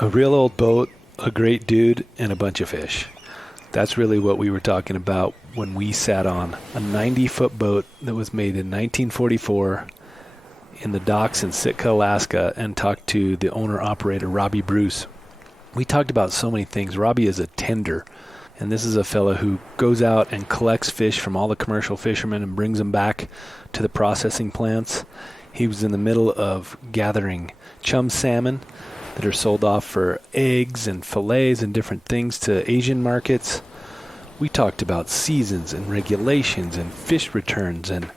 A real old boat, a great dude, and a bunch of fish. That's really what we were talking about when we sat on a 90-foot boat that was made in 1944 in the docks in Sitka, Alaska, and talked to the owner-operator, Robby Bruce. We talked about so many things. Robby is a tender, and this is a fellow who goes out and collects fish from all the commercial fishermen and brings them back to the processing plants. He was in the middle of gathering chum salmon that are sold off for eggs and fillets and different things to Asian markets. We talked about seasons and regulations and fish returns and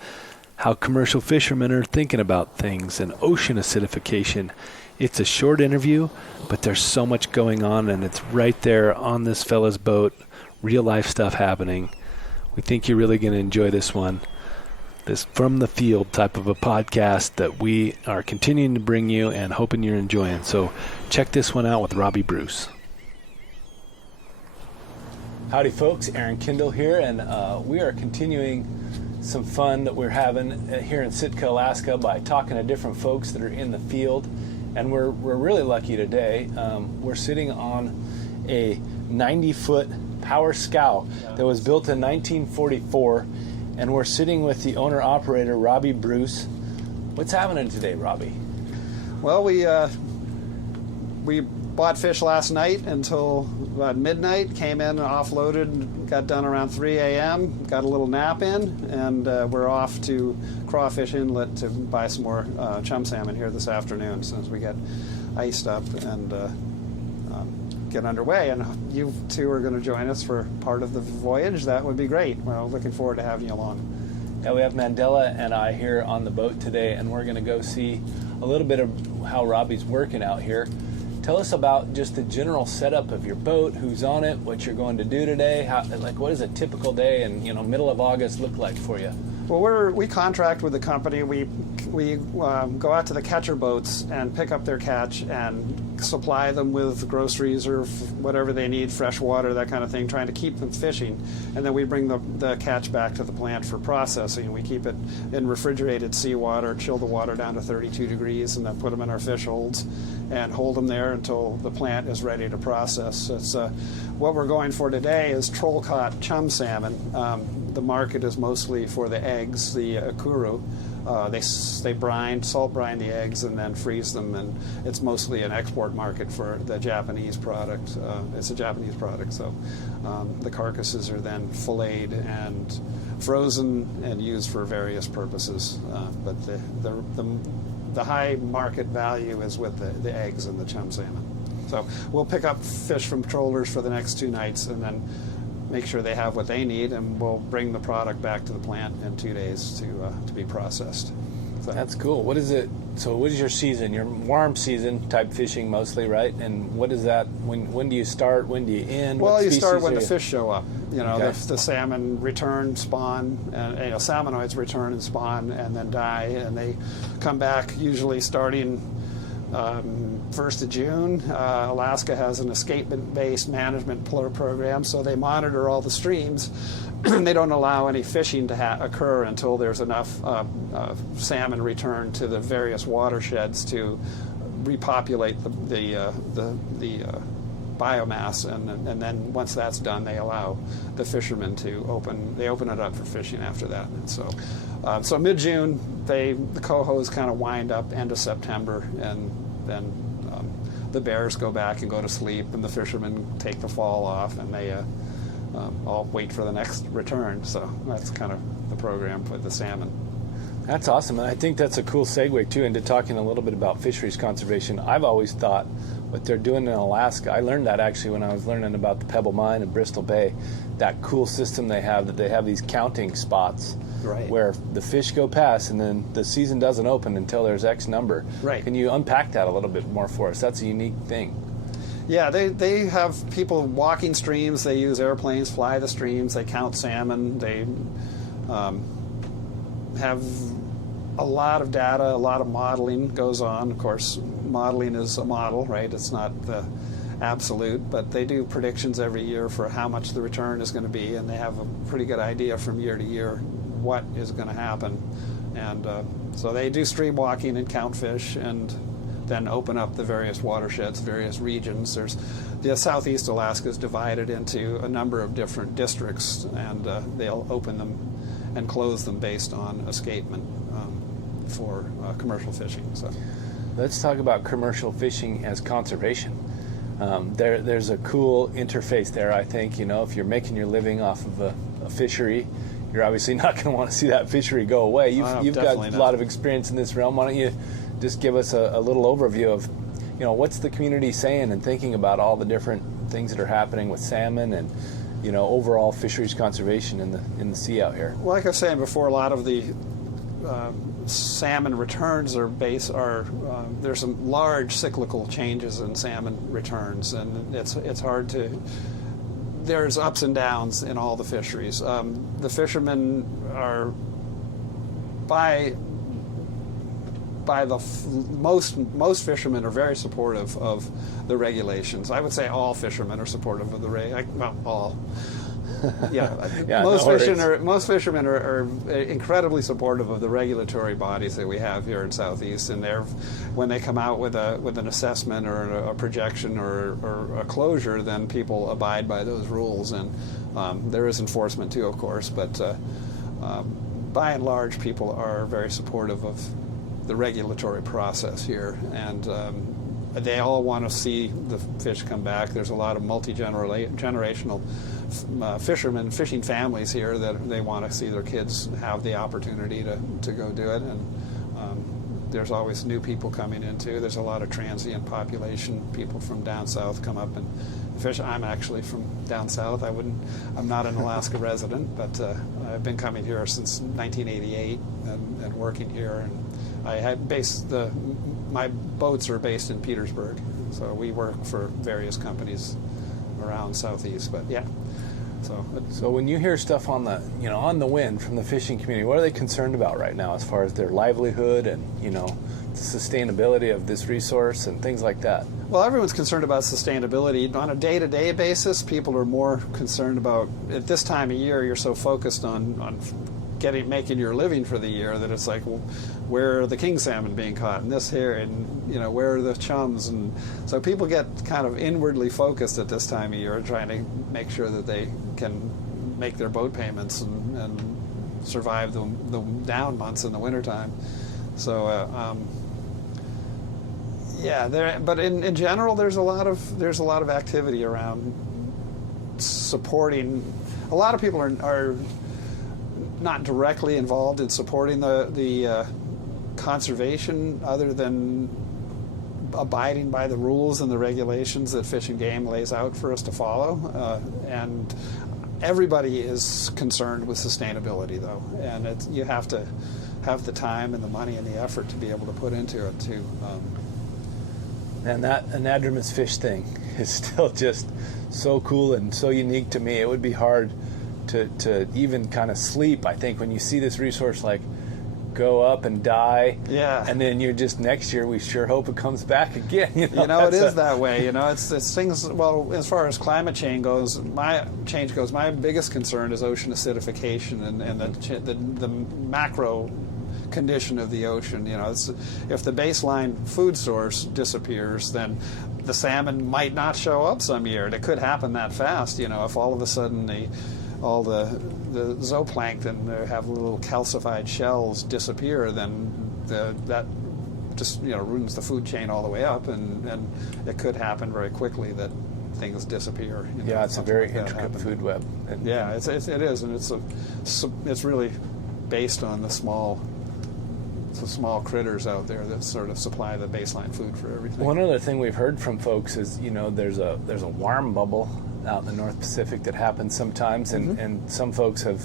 how commercial fishermen are thinking about things and ocean acidification. It's a short interview, but there's so much going on, and it's right there on this fella's boat, real life stuff happening. We think you're really going to enjoy this one. This from the field type of a podcast that we are continuing to bring you and hoping you're enjoying. So check this one out with Robby Bruce. Howdy folks, Aaron Kindle here, and we are continuing some fun that we're having here in Sitka, Alaska by talking to different folks that are in the field. And we're really lucky today. We're sitting on a 90-foot power scow that was built in 1944. And we're sitting with the owner-operator, Robby Bruce. What's happening today, Robby? Well, we bought fish last night until about midnight, came in, offloaded, got done around 3 a.m., got a little nap in, and we're off to Crawfish Inlet to buy some more chum salmon here this afternoon as soon as we get iced up and get underway. And you two are going to join us for part of the voyage. That would be great. Well, looking forward to having you along. Yeah, we have Mandela and I here on the boat today, and we're going to go see a little bit of how Robby's working out here. Tell us about just the general setup of your boat, who's on it, what you're going to do today, what does a typical day in middle of August look like for you? Well, we contract with the company. We go out to the catcher boats and pick up their catch and supply them with groceries or whatever they need, fresh water, that kind of thing, trying to keep them fishing. And then we bring the catch back to the plant for processing. We keep it in refrigerated seawater, chill the water down to 32 degrees, and then put them in our fish holds and hold them there until the plant is ready to process. It's, what we're going for today is troll-caught chum salmon. The market is mostly for the eggs, the akuru. They salt brine the eggs and then freeze them, and it's mostly an export market for the Japanese product. It's a Japanese product, so the carcasses are then filleted and frozen and used for various purposes. But the high market value is with the eggs and the chum salmon. So we'll pick up fish from trollers for the next 2 nights and then make sure they have what they need, and we'll bring the product back to the plant in 2 days to be processed. So that's cool. What is it? So what is your season? Your warm season type fishing mostly, right? And what is that? When do you start? When do you end? Well, you start when the fish show up. Okay. The salmon return, spawn, and salmonoids return and spawn and then die, and they come back usually starting 1st of June. Alaska has an escapement-based management program, so they monitor all the streams. They don't allow any fishing to occur until there's enough salmon returned to the various watersheds to repopulate the biomass, and then once that's done, they allow the fishermen to open it up for fishing after that. And so mid-June, the cohos kind of wind up end of September, and then the bears go back and go to sleep, and the fishermen take the fall off, and they all wait for the next return. So that's kind of the program for the salmon. That's awesome, and I think that's a cool segue too into talking a little bit about fisheries conservation. I've always thought what they're doing in Alaska, I learned that actually when I was learning about the Pebble Mine in Bristol Bay, that cool system they have these counting spots. Right. Where the fish go past and then the season doesn't open until there's X number. Right. Can you unpack that a little bit more for us? That's a unique thing. Yeah, they have people walking streams. They use airplanes, fly the streams. They count salmon. They have a lot of data, a lot of modeling goes on. Of course, modeling is a model, right? It's not the absolute, but they do predictions every year for how much the return is going to be, and they have a pretty good idea from year to year what is going to happen. And so they do stream walking and count fish, and then open up the various watersheds, various regions. The Southeast Alaska is divided into a number of different districts, and they'll open them and close them based on escapement for commercial fishing. So, let's talk about commercial fishing as conservation. There's a cool interface there, I think. If you're making your living off of a fishery, you're obviously not going to want to see that fishery go away. You've got a lot of experience in this realm. Why don't you just give us a little overview of, what's the community saying and thinking about all the different things that are happening with salmon and, overall fisheries conservation in the sea out here? Well, like I was saying before, a lot of the salmon returns there's some large cyclical changes in salmon returns, and it's hard to. There's ups and downs in all the fisheries. The fishermen are most fishermen are very supportive of the regulations. I would say all fishermen are supportive of the all. Most fishermen are incredibly supportive of the regulatory bodies that we have here in Southeast, and when they come out with an assessment or a projection or a closure, then people abide by those rules, and there is enforcement too, of course, but by and large, people are very supportive of the regulatory process here, and they all want to see the fish come back. There's a lot of multi-generational fishing families here that they want to see their kids have the opportunity to go do it, and there's always new people coming in too. There's a lot of transient population. People from down south come up and fish. I'm actually from down south. I'm not an Alaska resident, but I've been coming here since 1988 and working here. And I had my boats are based in Petersburg, so we work for various companies around Southeast. But yeah. So when you hear stuff on the wind from the fishing community, what are they concerned about right now as far as their livelihood and the sustainability of this resource and things like that? Well, everyone's concerned about sustainability. On a day-to-day basis, people are more concerned about, at this time of year, you're so focused on making your living for the year that it's like, well, where are the king salmon being caught in this here, and where are the chums, and so people get kind of inwardly focused at this time of year, trying to make sure that they can make their boat payments and survive the down months in the wintertime. So but in general, there's a lot of activity around supporting. A lot of people are not directly involved in supporting the conservation, other than abiding by the rules and the regulations that Fish and Game lays out for us to follow. And everybody is concerned with sustainability, though, and you have to have the time and the money and the effort to be able to put into it too. And that anadromous fish thing is still just so cool and so unique to me. It would be hard to even kind of sleep, I think, when you see this resource like go up and die. Yeah. And then you're just, next year we sure hope it comes back again. It is that way. It's things. Well, as far as climate change goes, my biggest concern is ocean acidification and the macro condition of the ocean. If the baseline food source disappears, then the salmon might not show up some year. And it could happen that fast. If all of a sudden all the zooplankton that have little calcified shells disappear, then that just ruins the food chain all the way up, and it could happen very quickly that things disappear. It's a very intricate food web. It is, and it's really based on the small critters out there that sort of supply the baseline food for everything. One other thing we've heard from folks is there's a warm bubble out in the North Pacific that happens sometimes, and some folks have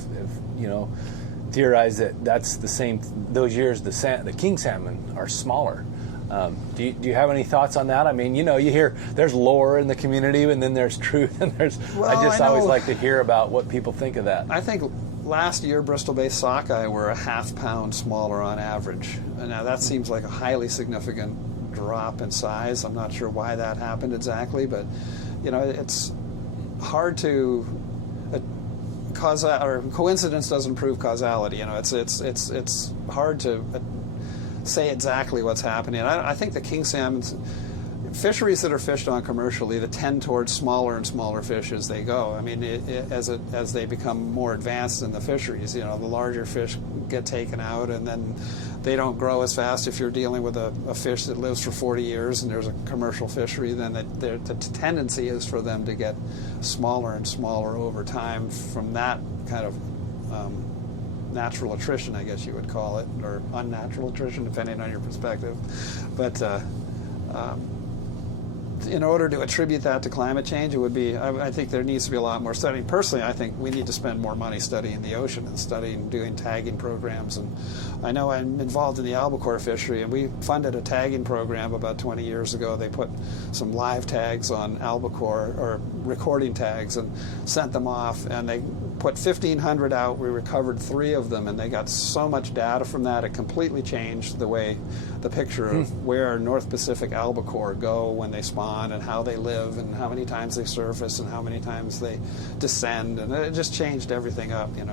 theorized that that's the same. Those years the king salmon are smaller. Do you have any thoughts on that? I mean, you hear there's lore in the community, and then there's truth, and there's. I always like to hear about what people think of that. I think last year Bristol-based sockeye were a half pound smaller on average. And now that seems like a highly significant drop in size. I'm not sure why that happened exactly, but it's hard to coincidence doesn't prove causality. It's hard to say exactly what's happening. I think the king salmons, fisheries that are fished on commercially, that tend towards smaller and smaller fish as they go. I mean, as they become more advanced in the fisheries, the larger fish get taken out, and then they don't grow as fast. If you're dealing with a fish that lives for 40 years and there's a commercial fishery, then the tendency is for them to get smaller and smaller over time from that kind of natural attrition, I guess you would call it, or unnatural attrition, depending on your perspective. But in order to attribute that to climate change, it would be, I think there needs to be a lot more studying. Personally, I think we need to spend more money studying the ocean and doing tagging programs. And I know I'm involved in the albacore fishery, and we funded a tagging program about 20 years ago. They put some live tags on albacore, or recording tags, and sent them off, and they put 1,500 out. We recovered 3 of them, and they got so much data from that, it completely changed the picture of where North Pacific albacore go when they spawn, and how they live, and how many times they surface, and how many times they descend, and it just changed everything up. It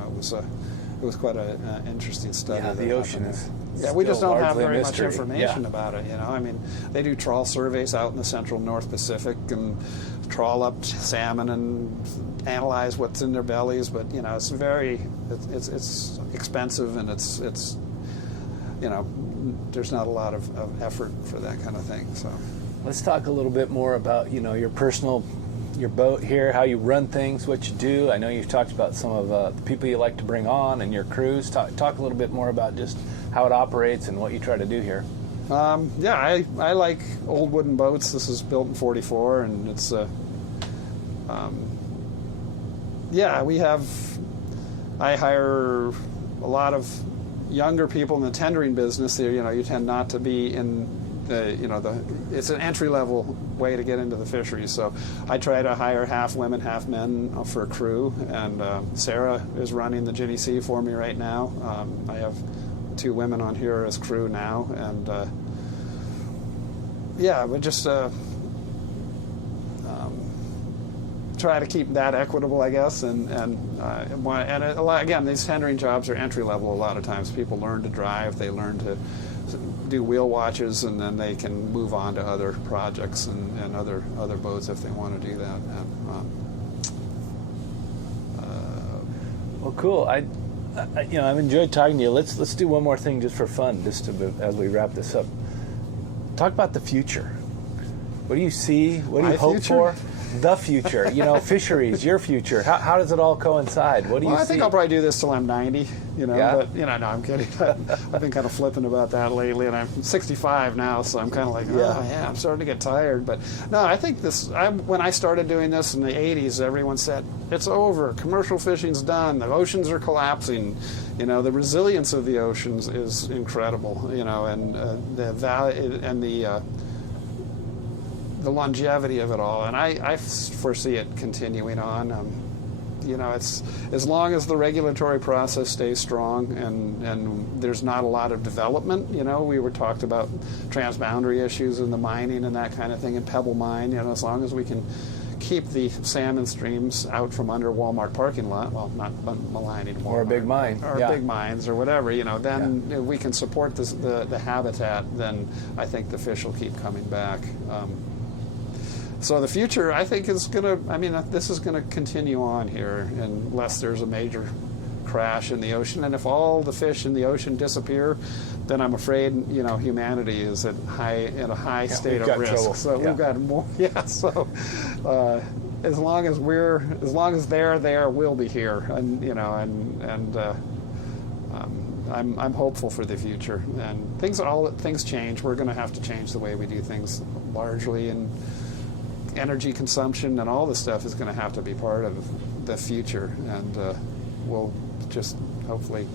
was quite an interesting study. Yeah, the ocean is. Yeah, we just don't have very much mystery. information about it. I mean, they do trawl surveys out in the central North Pacific and trawl up salmon and analyze what's in their bellies, but it's it's expensive, and it's there's not a lot of effort for that kind of thing. So let's talk a little bit more about your boat here, how you run things, what you do. I know you've talked about some of the people you like to bring on and your crews. Talk a little bit more about just how it operates and what you try to do here. I like old wooden boats. This is built in '44, and it's I hire a lot of younger people in the tendering business. You tend not to be in it's an entry-level way to get into the fisheries. So I try to hire half women, half men for a crew. And Sarah is running the Ginny Sea for me right now. I have 2 women on here as crew now. And we just try to keep that equitable, I guess. And again, these tendering jobs are entry-level a lot of times. People learn to drive, they learn to do wheel watches, and then they can move on to other projects and other boats if they want to do that. Well, cool. I've enjoyed talking to you. Let's do one more thing just for fun, as we wrap this up. Talk about the future. What do you see? What do you hope for? The future, fisheries, your future. How does it all coincide? What do you see? I think I'll probably do this till I'm 90, Yeah? But, no, I'm kidding. I've been kind of flippant about that lately, and I'm 65 now, so I'm kind of like, I'm starting to get tired. But, no, I think when I started doing this in the 80s, everyone said, it's over, commercial fishing's done, the oceans are collapsing. The resilience of the oceans is incredible, and the value and the longevity of it all, and I foresee it continuing on. It's as long as the regulatory process stays strong and there's not a lot of development. We were talked about transboundary issues in the mining and that kind of thing, in Pebble Mine. As long as we can keep the salmon streams out from under a Walmart parking lot, well, not maligning Walmart, or a big mine, or big mines, or whatever. Then if we can support the habitat, then I think the fish will keep coming back. So the future, I think, is this is going to continue on here unless there's a major crash in the ocean. And if all the fish in the ocean disappear, then I'm afraid, humanity is in a high state of risk. Trouble. So we've got more. Yeah. So as long as they're there, we'll be here. And I'm hopeful for the future. And things change. We're going to have to change the way we do things largely, and energy consumption and all this stuff is going to have to be part of the future, and we'll just hopefully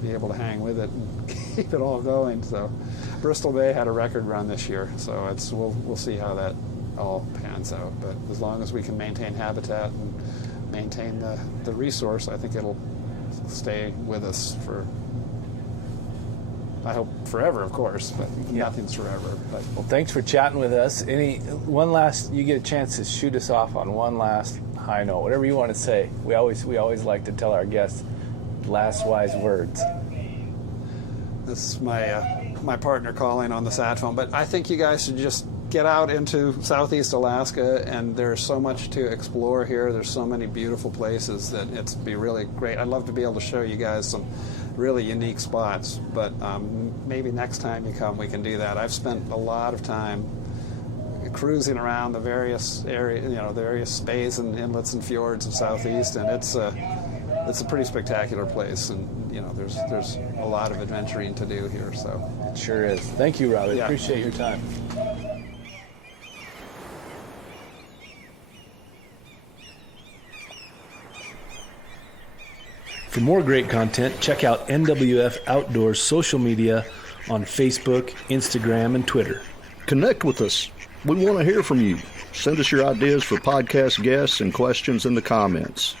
be able to hang with it and keep it all going. So Bristol Bay had a record run this year, so we'll see how that all pans out. But as long as we can maintain habitat and maintain the resource, I think it'll stay with us for, I hope, forever, of course, but nothing's forever. But. Well, thanks for chatting with us. You get a chance to shoot us off on one last high note, whatever you want to say. We always like to tell our guests last wise words. This is my my partner calling on the sat phone. But I think you guys should just get out into Southeast Alaska, and there's so much to explore here. There's so many beautiful places that it'd be really great. I'd love to be able to show you guys some really unique spots, but maybe next time you come we can do that. I've spent a lot of time cruising around the various areas, the various bays and inlets and fjords of Southeast, and it's a pretty spectacular place, and there's a lot of adventuring to do here. So it sure is. Thank you, Robby. Yeah. Appreciate your time. For more great content, check out NWF Outdoors social media on Facebook, Instagram, and Twitter. Connect with us. We want to hear from you. Send us your ideas for podcast guests and questions in the comments.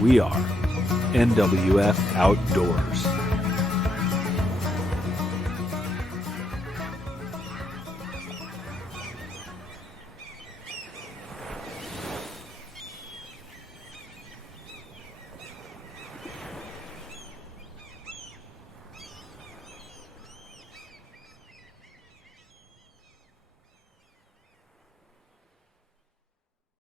We are NWF Outdoors.